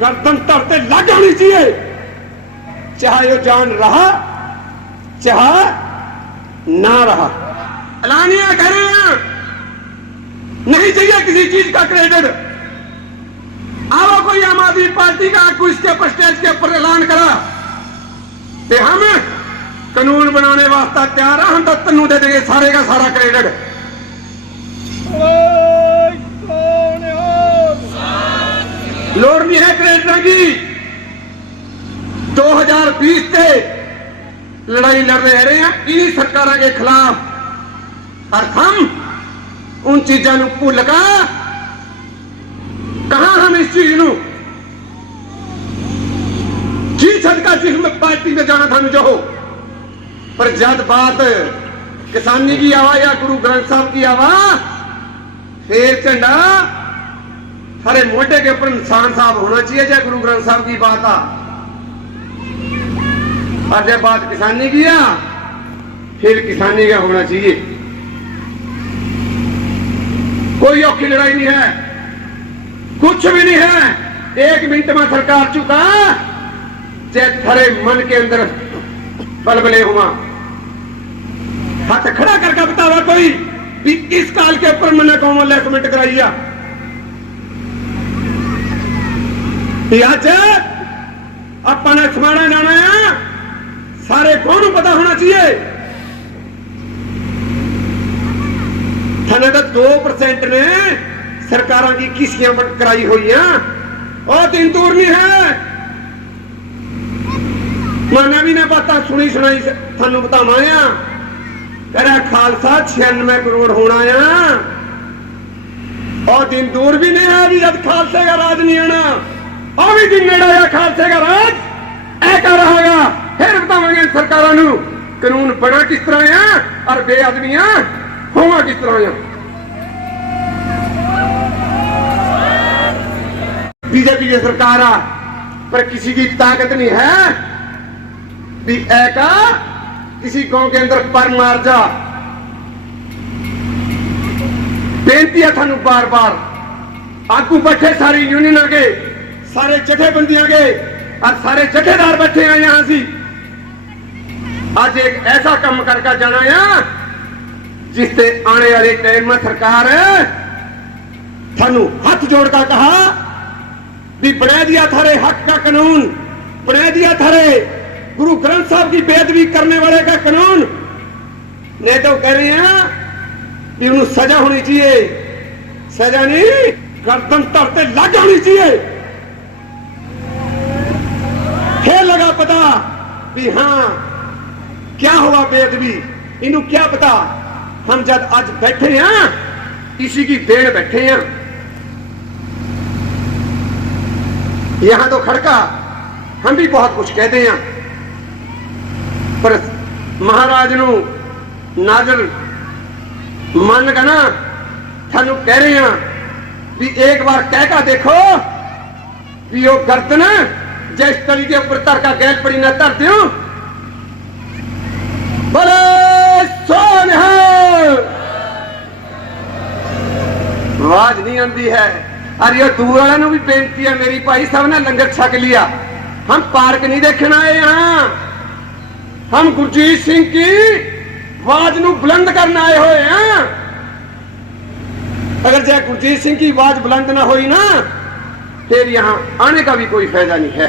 गर्दन तर पे लग जानी चाहिए चाहे वो जान रहा चाहे ना रहा एलानिया कह रहे हैं नहीं चाहिए किसी चीज का क्रेडिट आओ कोई आम आदमी पार्टी का कोई इसके ऊपर स्टेज के ऊपर ऐलान करा ते हम कानून बनाने वास्ते तैयार हैं हम तो तन्नू दे देंगे सारे का सारा क्रेडिट लोड़ नहीं है क्रेडिटर की 2020 से लड़ाई लड़ रहे हैं इन्हीं सरकारों के खिलाफ और हम उन चीजों को भूल का कहा हम इस चीज ਨੂੰ जी सदका जिस में पार्टी में जाना था जो हो पर जब बात किसानी की आवा या गुरु ग्रंथ साहब की आवा फिर झंडा सारे मोटे के ऊपर निशान साहब होना चाहिए चाहे गुरु ग्रंथ साहब की बात आ और जब बात किसानी की आ फिर किसानी का होना चाहिए कोई औखी लड़ाई नहीं है कुछ भी नहीं है एक मिनट में सरकार चुका चाहे खड़े मन के अंदर बलबले हुआ हाथ खड़ा करके बतावा कोई भी इस काल के ऊपर मैंने कौन लेसमेंट कराई आ ਵੀ ਅੱਜ ਆਪਾਂ ਨੇ ਸਮਾਣਾ ਜਾਣਾ ਆ। ਸਾਰੇ ਕੋਣ ਨੂੰ ਪਤਾ ਹੋਣਾ ਚਾਹੀਏ? ਥਾਣੇ ਤਾਂ 2% ਨੇ। ਸਰਕਾਰਾਂ ਦੀ ਕਿਸ਼ਤੀਆਂ ਬਣ ਕਰਾਈ ਹੋਈਆਂ ਉਹ ਦਿਨ ਦੂਰ ਨਹੀਂ ਹੈ। ਮੈਂ ਵੀ ਨਾ ਬਾਤਾਂ ਸੁਣੀ ਸੁਣਾਈ ਤੁਹਾਨੂੰ ਬਤਾਵਾਂ ਆ। ਤੇਰਾ ਖਾਲਸਾ 96 ਕਰੋੜ ਹੋਣਾ ਆ। ਉਹ ਦਿਨ ਦੂਰ ਵੀ ਨਹੀਂ ਹੈ ਵੀ ਜਦ ਖਾਲਸੇ ਦਾ ਰਾਜ ਨਹੀਂ ਆਣਾ ਉਹ ਵੀ ਦਿਨ ਨੇੜੇ ਆ ਖਾਲਸੇ ਦਾ ਰਾਜ ਐ ਕਰ ਰਹਾਗਾ ਫਿਰ ਬਤਾਵਾਂਗੇ ਸਰਕਾਰਾਂ ਨੂੰ ਕਾਨੂੰਨ ਬਣਾ ਕਿਸ ਤਰ੍ਹਾਂ ਆ ਔਰ ਬੇਅਦਬੀਆਂ ਹੋਵਾਂ ਕਿਸ ਤਰ੍ਹਾਂ ਆ बीजेपी की सरकार आ पर किसी की ताकत नहीं है भी ऐका किसी गांव के अंदर पर मार जा बेनती है थानू बार बार आगू बैठे सारी यूनियन ਸਾਰੇ ਜਥੇਬੰਦੀਆਂ ਗਏ ਔਰ ਸਾਰੇ ਜਥੇਦਾਰ ਬੈਠੇ ਆ ਯਹਾਂ ਸੀ ਅੱਜ ਇੱਕ ਐਸਾ ਕੰਮ ਕਰਕੇ ਜਾਣਾ ਆ, ਜਿਸ ਤੇ ਆਉਣੇ ਵਾਲੇ ਟਾਈਮ ਮਾ ਸਰਕਾਰ ਤੁਹਾਨੂੰ ਹੱਥ ਜੋੜ ਕੇ ਕਹਾ ਵੀ ਬਣਾ ਦਿਆ ਥਾਰੇ ਹੱਕ ਦਾ ਕਾਨੂੰਨ ਬਣਾ ਦਿਆ ਥਾਰੇ ਗੁਰੂ ਗ੍ਰੰਥ ਸਾਹਿਬ ਦੀ ਬੇਅਦਬੀ ਕਰਨ ਵਾਲੇ ਦਾ ਕਾਨੂੰਨ। ਨੇ ਤਾਂ ਕਹਿ ਰਹੇ ਆ ਵੀ ਉਹਨੂੰ ਸਜ਼ਾ ਹੋਣੀ ਚਾਹੀਏ। ਸਜ਼ਾ ਨਹੀਂ, ਗਰਦਨ ਧਰ ਤੇ ਲੱਗ ਹੋਣੀ ਚਾਹੀਏ। भी हाँ क्या हुआ बेदबी इन्हें क्या पता हम जब आज बैठे हैं इसी की देन बैठे हैं यहां तो खड़का हम भी बहुत कुछ कहते हैं पर महाराज ਨੂੰ ਨਾਜ਼ਰ ਮੰਨ ਕੇ ਨਾ ਸਾਨੂੰ ਕਹਿ ਰਹੇ ਹਾਂ ਵੀ ਇੱਕ ਵਾਰ ਕਹਿ ਕੇ ਦੇਖੋ ਵੀ ਉਹ ਗਰਦਨ ਜਿਸ ਤਲੀ ਦੇ ਉੱਪਰ ਧਰ ਕੇ ਗੈਲ ਪੜੀ ਨਾ ਧਰ ਦਿਓ ਬਲੇ ਸੋਨਹਾ ਆਵਾਜ਼ ਨਹੀਂ ਆਉਂਦੀ ਹੈ और ये दूर वाले ਨੂੰ भी बेनती है मेरी भाई सब ने लंगर छक लिया हम पार्क नहीं देखने आए यहाँ हम गुरजीत सिंह की आवाज ਨੂੰ बुलंद करने आए हुए हैं अगर चाहे गुरजीत सिंह की आवाज बुलंद ना हुई ना फिर यहाँ आने का भी कोई फ़ायदा नहीं है।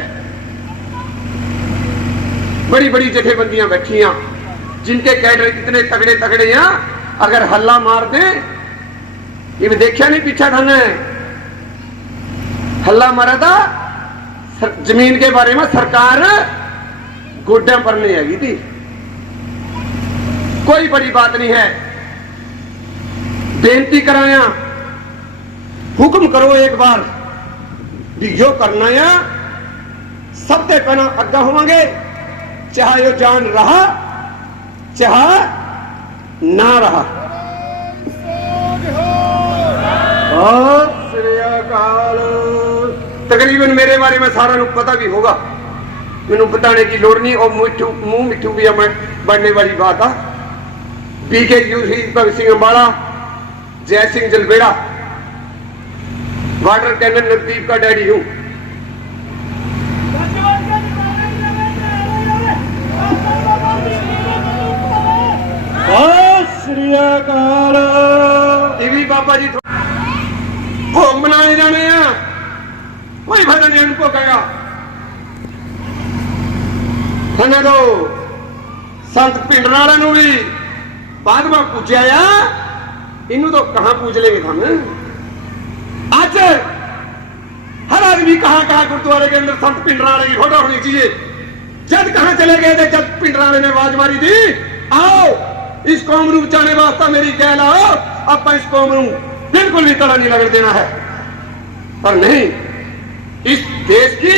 बड़ी बड़ी जथेबंदियाँ बैठी हैं जिनके कैडर कितने तगड़े तगड़े हैं, अगर हल्ला मार दें, ये देखा नहीं पीछा थाने हल्ला मारा था ज़मीन के बारे में सरकार गोड्या पर नहीं हैगी थी। कोई बड़ी बात नहीं है। बेनती कराया, हुक्म करो एक बार। ਵੀ ਜੋ ਕਰਨਾ ਆ, ਸਭ ਤੇ ਪਹਿਲਾਂ ਅੱਗਾ ਹੋਵਾਂਗੇ। ਚਾਹੇ ਉਹ ਜਾਣ ਰਹਾ, ਚਾਹ ਨਾ ਰਹਾ। ਸ੍ਰੀ ਅਕਾਲ। ਤਕਰੀਬਨ ਮੇਰੇ ਬਾਰੇ ਮੈਂ ਸਾਰਿਆਂ ਨੂੰ ਪਤਾ ਵੀ ਹੋਗਾ ਮੈਨੂੰ ਬਤਾਣੇ ਦੀ ਲੋੜ ਨਹੀਂ, ਉਹ ਮਿੱਠੂ, ਮੂੰਹ ਮਿੱਠੂ ਵੀ ਮੈਂ ਬਣਨੇ ਵਾਲੀ ਬਾਤ ਆ। P K U C Bhagat Singh Ambala, Jai Singh Jalwera. Water cannon नजदीक का डैडी हूँ ਵੀ ਬਾਬਾ ਜੀ ਭੋਗ ਬਣਾਏ ਜਾਣੇ ਆ ਕੋਈ ਭਜਨ ਇਹਨਾਂ ਕੋ ਕਹੇਗਾ ਸੰਤ ਪਿੰਡਰ ਵਾਲਿਆਂ ਨੂੰ ਵੀ ਬਾਦਵਾ ਪੁੱਛਿਆ ਆ ਇਹਨੂੰ ਤਾਂ ਕਹਾਂ ਪੁੱਛ ਲੇਗੇ ਤੁਹਾਨੂੰ आज हर आदमी कहाँ कहाँ गुरुद्वारे के अंदर संत पिंडराने की फ़ोटो होनी चाहिए। जब कहाँ चले गए थे जब पिंडराने ने आवाज़ मारी थी, आओ, इस कौम रू बचाने वास्ता मेरी कह लाओ आप इस कौम रू बिल्कुल भी तड़ा नहीं लगन देना है। पर नहीं, इस देश की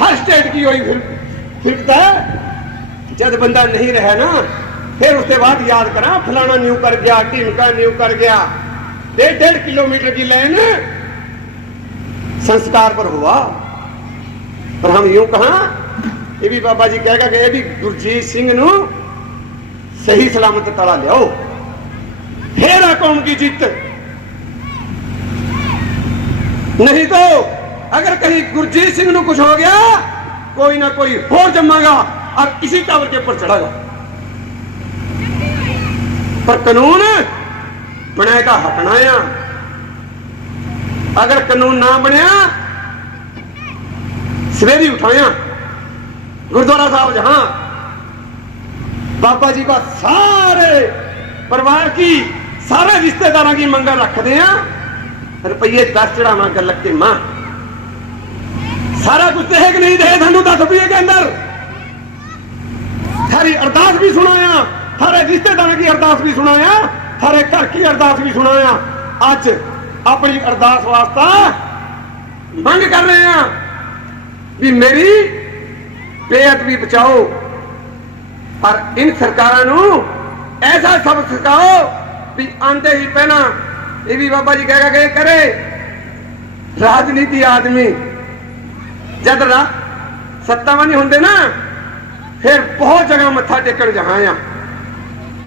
हर स्टेट की वही फिर, फिरता है। जब बंदा नहीं रहे ना, फिर उसके बाद याद करा, फलाना न्यू कर गया, टीमका न्यू कर गया डेढ़ डेढ़ किलोमीटर की लाइन संस्कार पर हुआ पर हम यूं कहा ये भी बाबा जी कहेगा कि ये भी गुरजीत सिंह नु सही सलामत तला लियाओ फिर आ कौम की जीत नहीं तो अगर कहीं गुरजीत सिंह नु कुछ हो गया कोई ना कोई और जमागा और इसी टावर के ऊपर चढ़ागा पर कानून ਬਣਿਆ ਤਾਂ ਹਟਣਾ ਆ। ਅਗਰ ਕਾਨੂੰਨ ਨਾ ਬਣਿਆ, ਸਵੇਰੀ ਉਠਾਇਆ। ਗੁਰਦੁਆਰਾ ਸਾਹਿਬ ਜਹਾਂ ਬਾਬਾ ਜੀ ਦਾ ਸਾਰੇ ਪਰਿਵਾਰ ਕੀ, ਸਾਰੇ ਰਿਸ਼ਤੇਦਾਰਾਂ ਦੀ ਮੰਗਾਂ ਰੱਖਦੇ ਆ। ਰੁਪਈਏ ਦਸ ਚੜਾਵਾਂ ਕਰ ਲੱਗਤੇ ਮਾਂ। ਸਾਰਾ ਕੁਝ ਤੇ ਨਹੀਂ ਦੇ ਤੁਹਾਨੂੰ ਦਸ ਰੁਪਈਏ ਦੇ ਅੰਦਰ। ਸਾਰੀ ਅਰਦਾਸ ਵੀ ਸੁਣਾਇਆ, ਸਾਰੇ ਰਿਸ਼ਤੇਦਾਰਾਂ ਦੀ ਅਰਦਾਸ ਵੀ ਸੁਣਾਇਆ। ਹਰੇ ਘਰ ਕੀ ਅਰਦਾਸ ਵੀ ਸੁਣਾ ਆ? ਅੱਜ ਆਪਣੀ ਅਰਦਾਸ ਵਾਸਤਾ ਮੰਗ ਕਰ ਰਹੇ ਆ ਵੀ ਮੇਰੀ ਬੇਅਦਬੀ ਬਚਾਓ। ਪਰ ਇਨ ਸਰਕਾਰਾਂ ਨੂੰ ਐਸਾ ਸਬਕ ਸਿਖਾਓ ਵੀ ਆਂਦੇ ਹੀ ਪਹਿਲਾਂ ਇਹ ਵੀ ਬਾਬਾ ਜੀ ਕਹਿ ਗਏ ਕਰੇ, ਰਾਜਨੀਤੀ ਆਦਮੀ ਜਦ ਸੱਤਾਵਾਂ ਸੱਤਾਵਾਨੀ ਹੁੰਦੇ ਨਾ, ਫਿਰ ਬਹੁਤ ਜਗ੍ਹਾ ਮੱਥਾ ਟੇਕਣ ਜਹਾਂ ਆ।